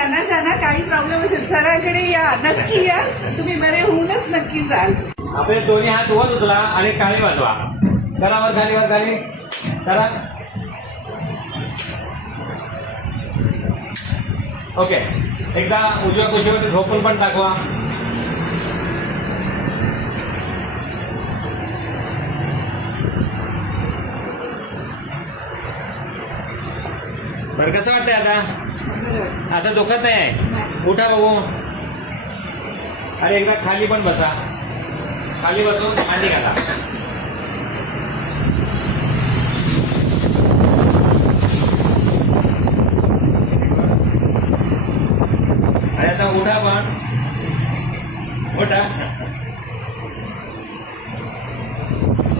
जाना जाना काही प्रॉब्लेम असेल सरांकडे या, नक्की या, तुम्ही बरे होऊनच नक्की जाल. आपले दोन्ही हात वर उचला आणि टाळी वाजवा. करा वर खाली करा. ओके, एकदा उजव्या कुशीवरती झोपून पण दाखवा. बरं, कसं वाटतंय आता दुखत नाही. उठा बघू. अरे एकदा खाली पण बसा. खाली बसून खाली घाला. अरे आता उठा पण. उठा.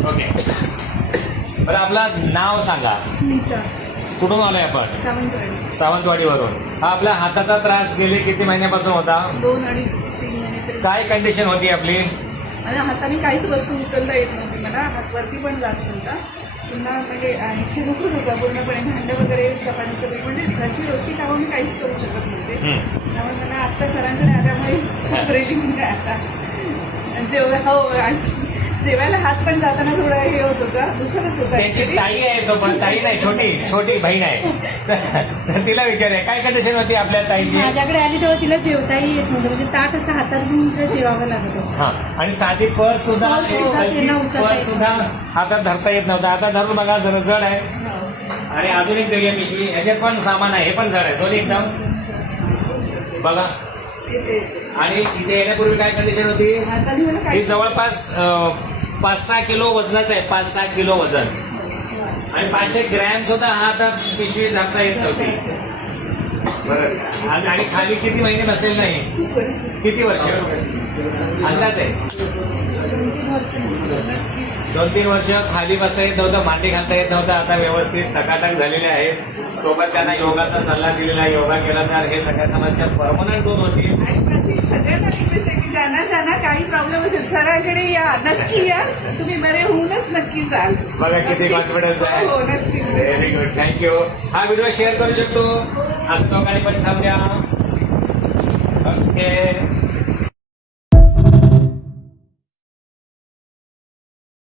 ओके. बरं, आपलं नाव सांगा. स्मिता कुठून आलोय आपण? सावंतवाडी. सावंतवाडीवरून. हा आपला हाताचा त्रास गेले किती महिन्यापासून होता? 2-3 महिने तरी. काय कंडिशन होती आपली? माझ्या हाताने काहीच वस्तू उचलता येत नव्हती. मला हात वरती पण जात नव्हता. पुन्हा म्हणजे आणखी दुखत होता पूर्णपणे. भांडं वगैरे चपातीचं पीठ म्हणजे घरची रोजची कामं मी काहीच करू शकत नव्हते. त्यामुळे मला आत्ता सरांकडे आल्यामुळे रिलीफ आता जेवायला हात पण जाताना थोडा हे होत होता, दुखतच होता. त्याची ताई आहे सोबत. ताई नाही, छोटी बहीण आहे. तर तिला विचारूया काय कंडिशन होती आपल्या ताईची. माझ्याकडे आली तेव्हा तिला जेवताही येत नव्हतं. म्हणजे ताट असं हातात घेऊन तिला जेवावं लागत होतं. हा, आणि साधी पर्स सुद्धा पर्स सुद्धा हातात धरता येत नव्हतं. आता धरून बघा, जरा जड आहे. आणि अजून एक देऊया पिशवी. ह्याच्यात पण सामान आहे, हे पण जड आहे. दोन्ही एकदम बघा. आणि इथे येण्यापूर्वी काय कंडिशन होती? ही जवळपास 5-6 किलो वजनाचं आहे. 5-6 किलो वजन आणि 500 ग्रॅम सुद्धा हातात पिशवी धरता येत नव्हती. बरं, आणि खाली किती महिने बसलेले नाही? किती वर्ष? अंदाज आहे 2-3 वर्ष खाली बसता येत नव्हतं, मांडी घालता येत नव्हतं. आता व्यवस्थित टकाटक झालेले आहेत. सोबत त्यांना योगाचा सल्ला दिलेला आहे. योगा केला तर हे सगळ्या समस्या परमनंट दूर होतील. आणि माझी सगळ्यांना रिक्वेस्ट आहे की जाना काही प्रॉब्लेम असेल सरांकडे या, नक्की या, तुम्ही बरे होऊनच नक्की जाल. बघा किती कॉन्फिडन्स आहे. हो, नक्की. Very good, thank you. हा व्हिडिओ शेअर करू शकतो. असं लोकांनी पण थांबल्या. ओके.